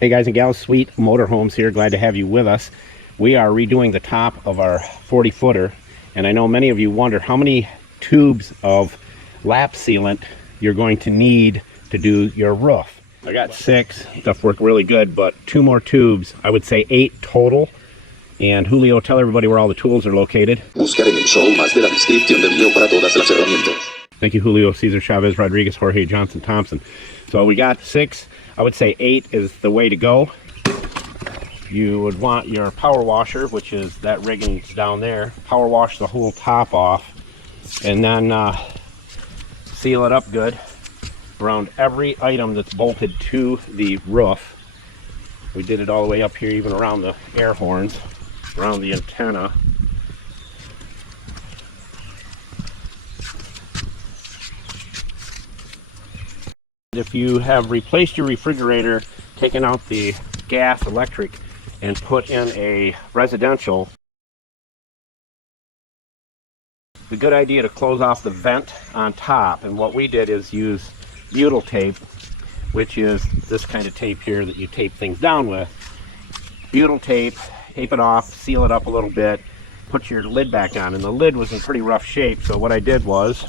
Hey guys and gals, Sweet Motorhomes here. Glad to have you with us. We are redoing the top of our 40-footer, and I know many of you wonder how many tubes of lap sealant you're going to need to do your roof. I got 6. Stuff worked really good, but 2 more tubes. I would say 8 total. And Julio, tell everybody where all the tools are located. Buscar en el show más de la descripción del video para todas las herramientas. Thank you, Julio, Cesar, Chavez, Rodriguez, Jorge, Johnson, Thompson. So we got 6. I would say 8 is the way to go. You would want your power washer, which is that rigging down there. Power wash the whole top off, and then seal it up good around every item that's bolted to the roof. We did it all the way up here, even around the air horns, around the antenna. If you have replaced your refrigerator, taken out the gas, electric, and put in a residential, it's a good idea to close off the vent on top. And what we did is use butyl tape, which is this kind of tape here that you tape things down with. Butyl tape, tape it off, seal it up a little bit, put your lid back on. And the lid was in pretty rough shape, so what I did was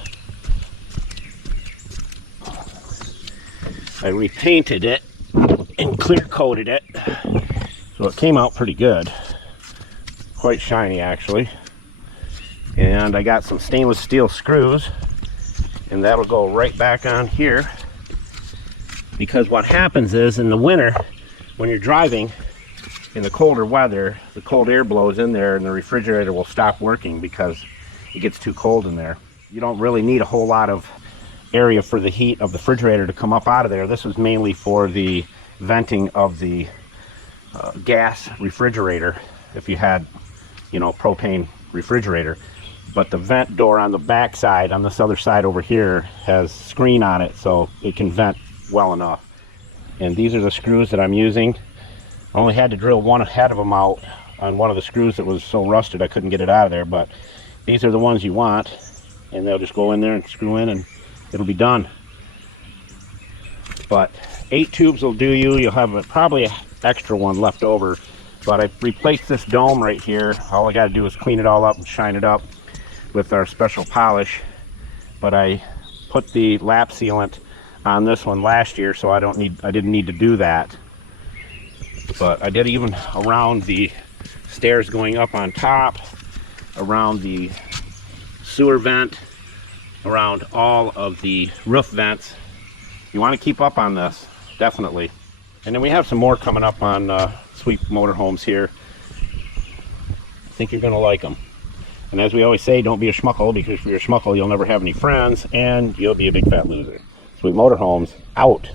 I repainted it and clear coated it, so it came out pretty good, quite shiny actually. And I got some stainless steel screws, and that'll go right back on here, because what happens is in the winter when you're driving in the colder weather, the cold air blows in there and the refrigerator will stop working because it gets too cold in there. You don't really need a whole lot of area for the heat of the refrigerator to come up out of there. This was mainly for the venting of the gas refrigerator, if you had, you know, propane refrigerator. But the vent door on the back side, on this other side over here, has screen on it, so it can vent well enough. And these are the screws that I'm using. I only had to drill one head of them out on one of the screws that was so rusted I couldn't get it out of there, but these are the ones you want, and they'll just go in there and screw in and it'll be done. But 8 tubes will do you. You'll have probably an extra one left over, but I replaced this dome right here. All I got to do is clean it all up and shine it up with our special polish. But I put the lap sealant on this one last year, so I didn't need to do that. But I did even around the stairs going up on top, around the sewer vent, around all of the roof vents. You want to keep up on this, definitely. And then we have some more coming up on Sweet Motorhomes here. I think you're going to like them. And as we always say, don't be a schmuckle, because if you're a schmuckle, you'll never have any friends, and you'll be a big fat loser. Sweet Motorhomes, out.